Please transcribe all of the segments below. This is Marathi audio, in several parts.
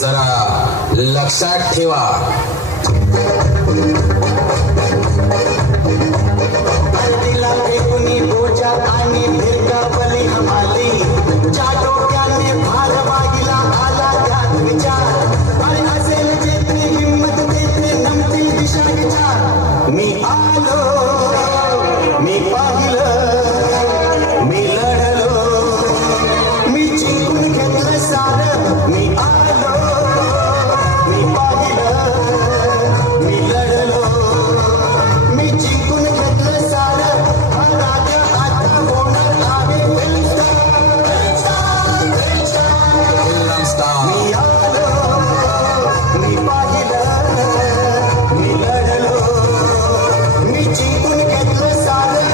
जरा लक्षात ठेवा. तिला फेकुनी बोजा आणि भिरकावली हमाली, ज्या डोक्याने भार वागिला आला त्यात विचार, अरे असेल जेथे हिंमत तेथे नमती दिशा विचार. मी आलो, मी पाहिलं, मी लढलो, मी जिंकून घेतलं सारं. मी आलो, मी पाहिलं, मी लढलो, मी जिंकून घेतलं सारं. हा राजा आता होणार आहे वेलचा. मी आलो, मी पाहिलं, मी लढलो, मी जिंकून घेतलं सारं.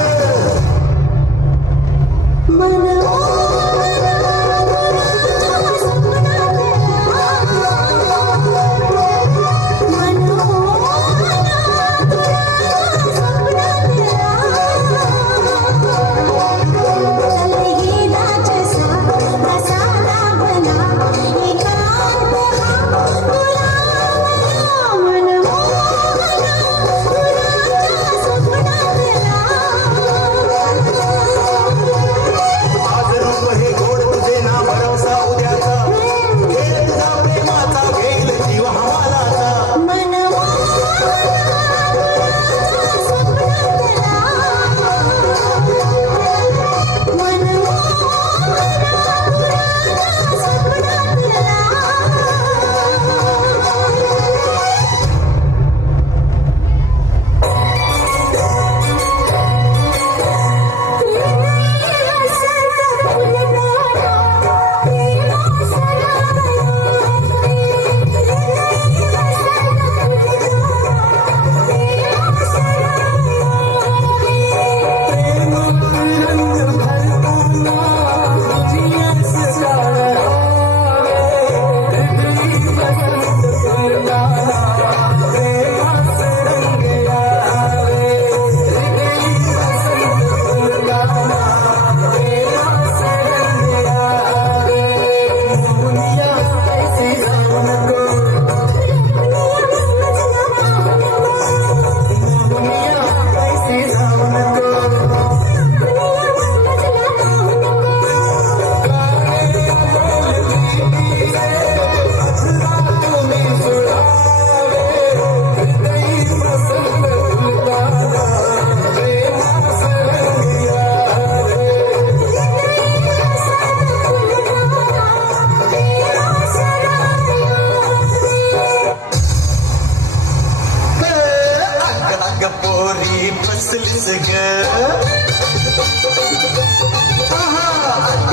पोरी फसलीस ग,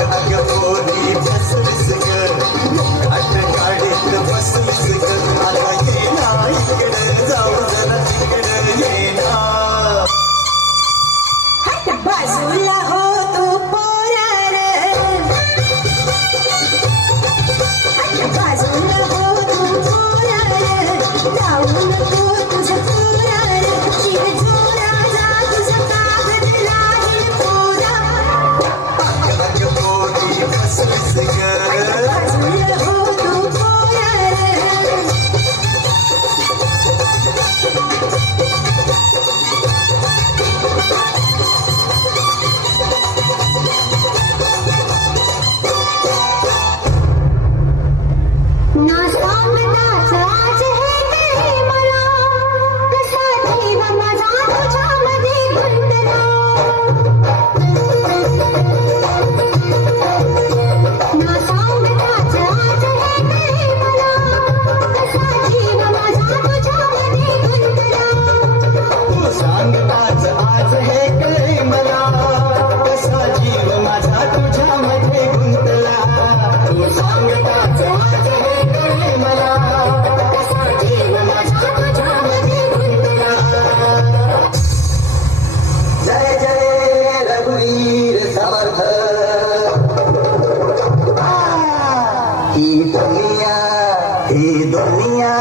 अग पोरी फसलीस ग, अट गाडीत बसलीस ग. आता ये ना इकडे जाऊ जरा तिकडे ये ना. बाजूला हो तू पोरार, बाजूला हो तू पोरार, जाऊ नको तुझं पोरार, शिरजोरा जा तुझं कागद लागेल पोरा. अग पोरी फसलीस ग, बाजूला हो तू पोरार. ना सांगताच आज हे काही मला, कसा देव माझा तुझ्यामध्ये गुंतला. ना सांगताच आज हे काही मला, कसा देव माझा तुझ्यामध्ये गुंतला. तू सांगताच आज हे कळे मला, कसा जीव माझा तुझ्यामध्ये गुंतला. तू सांगताच आज हे कळे मला, कसा जीव माझा तुझ्यामध्ये गुंतला. जय जय रघुवीर समर्थ. ही दुनिया